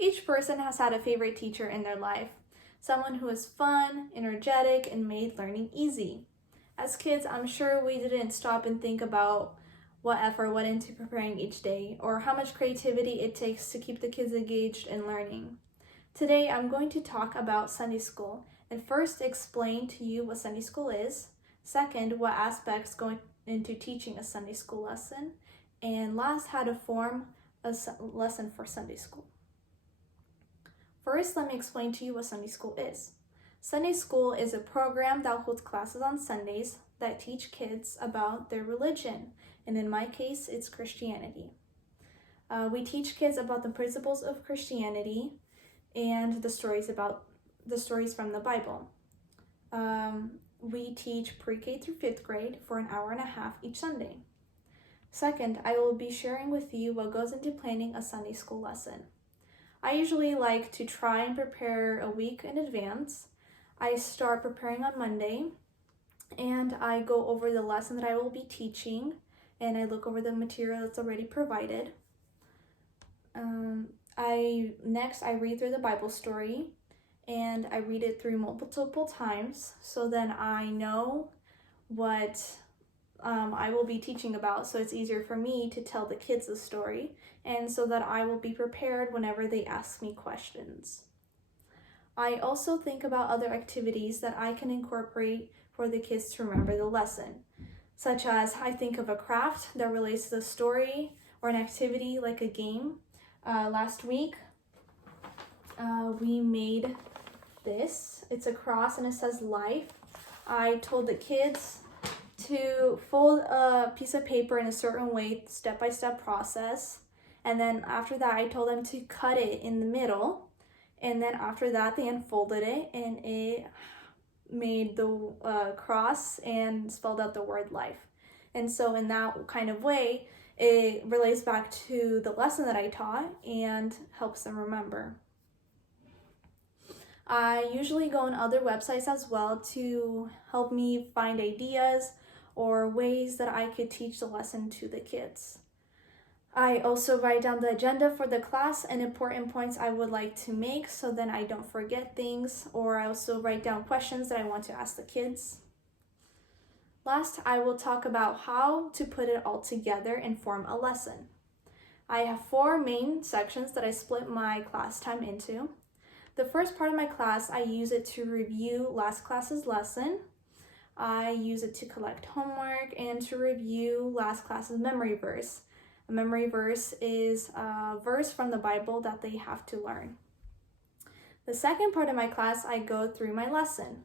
Each person has had a favorite teacher in their life, someone who was fun, energetic, and made learning easy. As kids, I'm sure we didn't stop and think about what effort went into preparing each day or how much creativity it takes to keep the kids engaged in learning. Today, I'm going to talk about Sunday school and first explain to you what Sunday school is, second, what aspects go into teaching a Sunday school lesson, and last, how to form a lesson for Sunday school. First, let me explain to you what Sunday school is. Sunday school is a program that holds classes on Sundays that teach kids about their religion, and in my case, it's Christianity. We teach kids about the principles of Christianity and the stories from the Bible. We teach pre-K through 5th grade for an hour and a half each Sunday. Second, I will be sharing with you what goes into planning a Sunday school lesson. I usually like to try and prepare a week in advance. I start preparing on Monday and I go over the lesson that I will be teaching and I look over the material that's already provided. I read through the Bible story and I read it through multiple times so then I know what I will be teaching about, so it's easier for me to tell the kids the story and so that I will be prepared whenever they ask me questions. I also think about other activities that I can incorporate for the kids to remember the lesson, such as I think of a craft that relates to the story or an activity like a game. Last week, we made this. It's a cross and it says life. I told the kids to fold a piece of paper in a certain way, step-by-step process. And then after that, I told them to cut it in the middle. And then after that, they unfolded it and it made the cross and spelled out the word life. And so in that kind of way, it relates back to the lesson that I taught and helps them remember. I usually go on other websites as well to help me find ideas or ways that I could teach the lesson to the kids. I also write down the agenda for the class and important points I would like to make so then I don't forget things, or I also write down questions that I want to ask the kids. Last, I will talk about how to put it all together and form a lesson. I have 4 main sections that I split my class time into. The first part of my class, I use it to review last class's lesson. I use it to collect homework and to review last class's memory verse. A memory verse is a verse from the Bible that they have to learn. The second part of my class, I go through my lesson.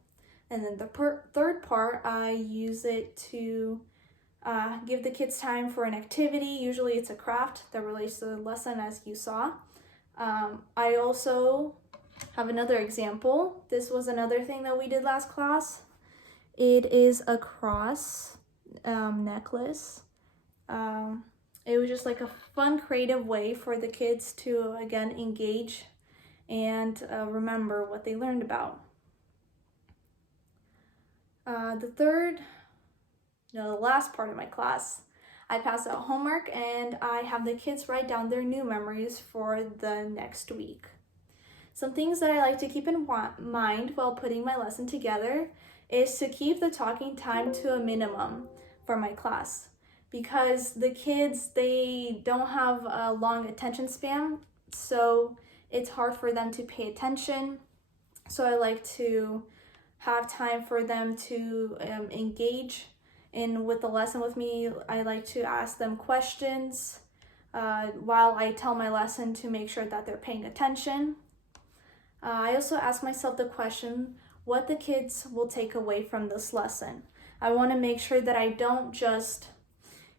And then the third part, I use it to give the kids time for an activity. Usually it's a craft that relates to the lesson as you saw. I also have another example. This was another thing that we did last class. It is a cross necklace. It was just like a fun, creative way for the kids to, again, engage and remember what they learned about. The last part of my class, I pass out homework and I have the kids write down their new memories for the next week. Some things that I like to keep in mind while putting my lesson together is to keep the talking time to a minimum for my class, because the kids, they don't have a long attention span, so it's hard for them to pay attention. So I like to have time for them to engage with the lesson with me. I like to ask them questions while I tell my lesson to make sure that they're paying attention. I also ask myself the question, what the kids will take away from this lesson. I want to make sure that I don't just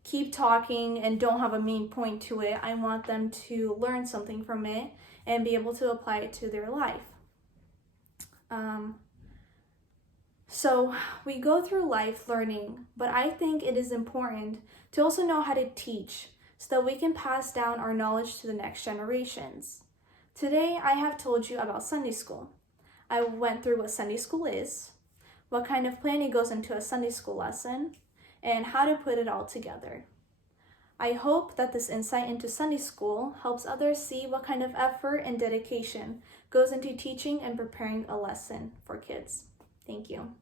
keep talking and don't have a main point to it. I want them to learn something from it and be able to apply it to their life. So we go through life learning, but I think it is important to also know how to teach so that we can pass down our knowledge to the next generations. Today, I have told you about Sunday school. I went through what Sunday school is, what kind of planning goes into a Sunday school lesson, and how to put it all together. I hope that this insight into Sunday school helps others see what kind of effort and dedication goes into teaching and preparing a lesson for kids. Thank you.